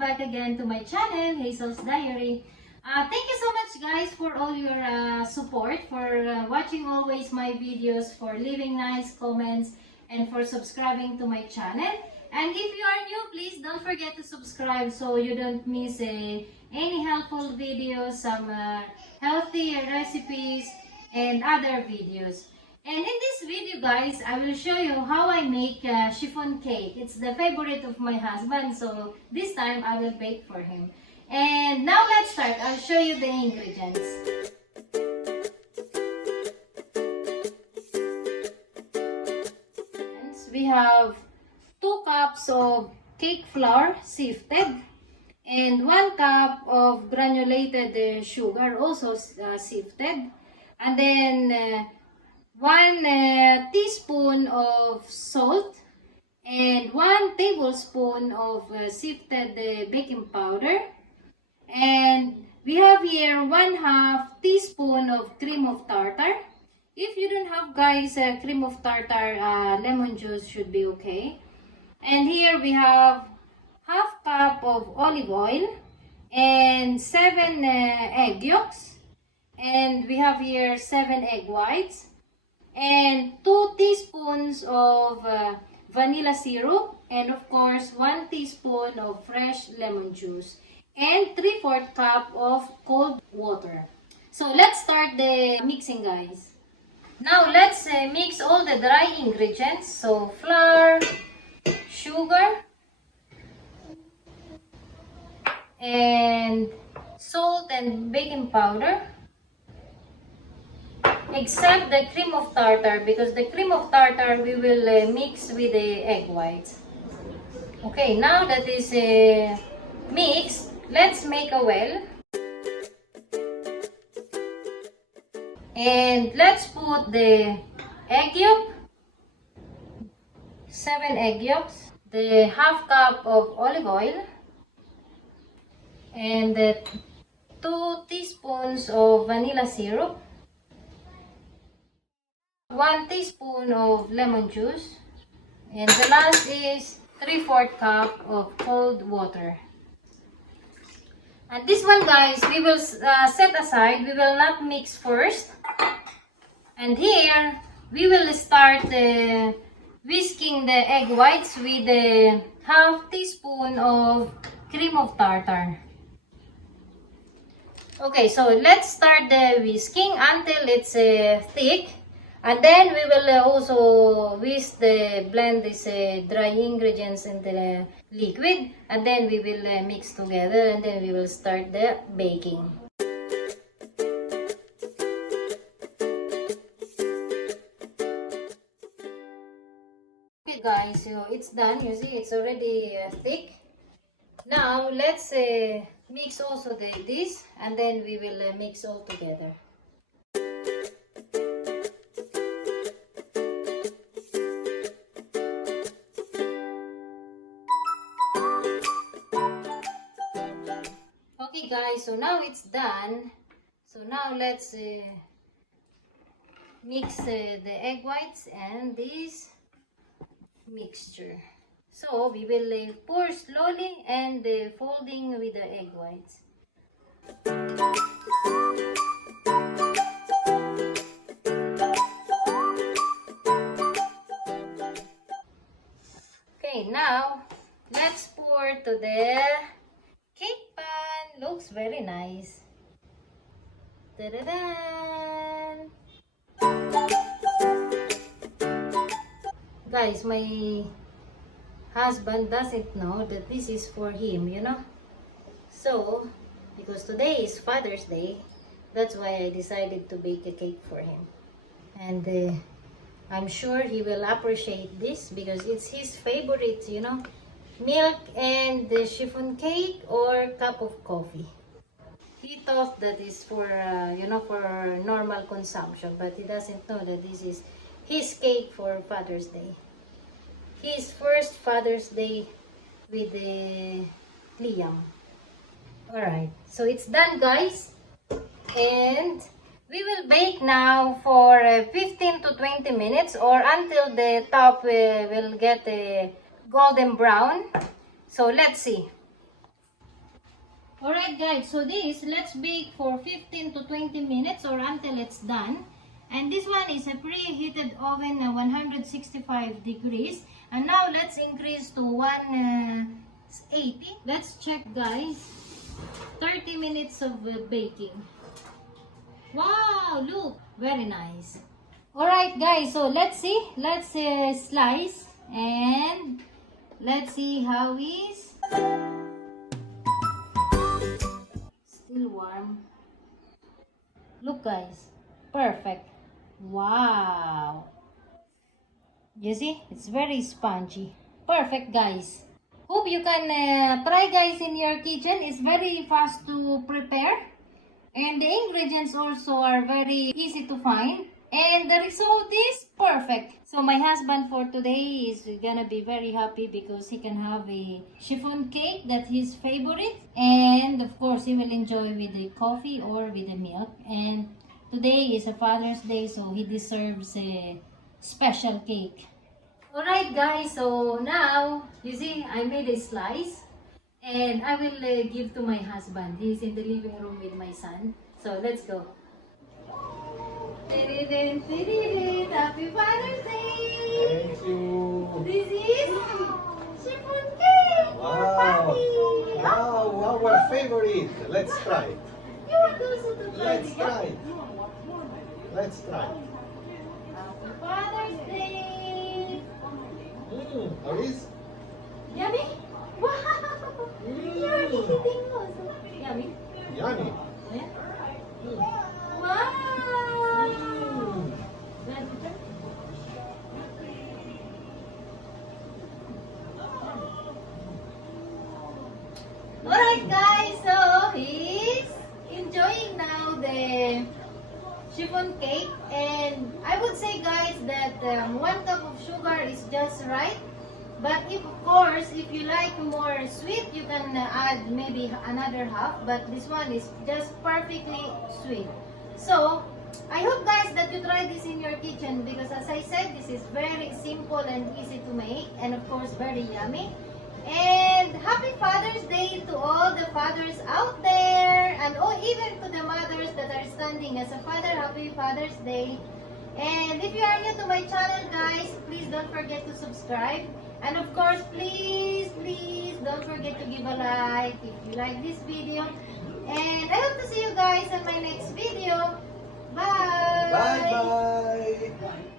back again to my channel, Hazel's Diary. Thank you so much guys for all your support, for watching always my videos, for leaving nice comments, and for subscribing to my channel. And if you are new, please don't forget to subscribe so you don't miss any helpful videos, some healthy recipes, and other videos. And in this video guys, I will show you how I make chiffon cake. It's the favorite of my husband, so this time I will bake for him. And now let's start. I'll show you the ingredients. We have 2 cups of cake flour sifted and 1 cup of granulated sugar also sifted, and then 1 teaspoon of salt and 1 tablespoon of sifted baking powder, and we have here 1/2 teaspoon of cream of tartar. If you don't have guys cream of tartar, lemon juice should be okay. And here we have 1/2 cup of olive oil and 7 egg yolks, and we have here 7 egg whites, and 2 teaspoons of vanilla syrup, and of course 1 teaspoon of fresh lemon juice, and 3/4 cup of cold water. So let's start the mixing guys. Now let's mix all the dry ingredients. So flour, sugar, and salt and baking powder, except the cream of tartar, because the cream of tartar we will mix with the egg whites. Okay, now that is mixed, let's make a well. And let's put the egg yolk, 7 egg yolks, the 1/2 cup of olive oil, and the 2 teaspoons of vanilla syrup, 1 teaspoon of lemon juice, and the last is 3/4 cup of cold water. And this one guys, we will set aside. We will not mix first. And here, we will start whisking the egg whites with a 1/2 teaspoon of cream of tartar. Okay, so let's start the whisking until it's thick. And then we will also blend these dry ingredients in the liquid, and then we will mix together, and then we will start the baking. Okay guys, so it's done. You see, it's already thick. Now let's mix also this, and then we will mix all together. Okay guys, so now it's done. So now let's mix the egg whites and this mixture. So we will pour slowly and folding with the egg whites. Okay, now let's pour to the cake pan. Looks very nice. Ta-da-dan! Guys, my husband doesn't know that this is for him, you know. So, because today is Father's Day, that's why I decided to bake a cake for him. And I'm sure he will appreciate this because it's his favorite, you know. Milk and the chiffon cake or cup of coffee. He thought that is for you know, for normal consumption, but he doesn't know that this is his cake for Father's Day. His first Father's Day with Liam. Alright, so it's done guys, and we will bake now for 15 to 20 minutes or until the top will get golden brown. So let's see. Alright guys, so this, let's bake for 15 to 20 minutes or until it's done. And this one is a preheated oven na 165 degrees. And now let's increase to 180. Let's check guys. 30 minutes of baking. Wow, look, very nice. Alright guys, so let's see. Let's slice and let's see how is. Still warm. Look guys, perfect. Wow. You see, it's very spongy. Perfect guys. Hope you can try guys in your kitchen. It's very fast to prepare. And the ingredients also are very easy to find. And the result is perfect. So my husband for today is gonna be very happy because he can have a chiffon cake that his favorite. And of course he will enjoy with the coffee or with the milk. And today is a Father's Day, so he deserves a special cake. Alright guys, so now you see I made a slice. And I will give to my husband. He's in the living room with my son. So let's go. Happy Father's Day! Thank you! This is chiffon cake for Papi! Wow, our favorite! Let's try it! You want also to try Let's try it! Let's try it! Happy Father's Day! How is? Yummy? Wow! You're eating also. Yummy? Yummy! Yeah? Mm. Wow! Alright guys, so he's enjoying now the chiffon cake, and I would say guys that 1 cup of sugar is just right. But if of course, if you like more sweet, you can add maybe another half. But this one is just perfectly sweet. So, I hope guys that you try this in your kitchen because as I said, this is very simple and easy to make. And of course, very yummy. And happy Father's Day to all the fathers out there. And even to the mothers that are standing as a father, happy Father's Day. And if you are new to my channel guys, please don't forget to subscribe. And of course, please don't forget to give a like if you like this video. And I hope to see you guys on my next video. Bye! Bye bye!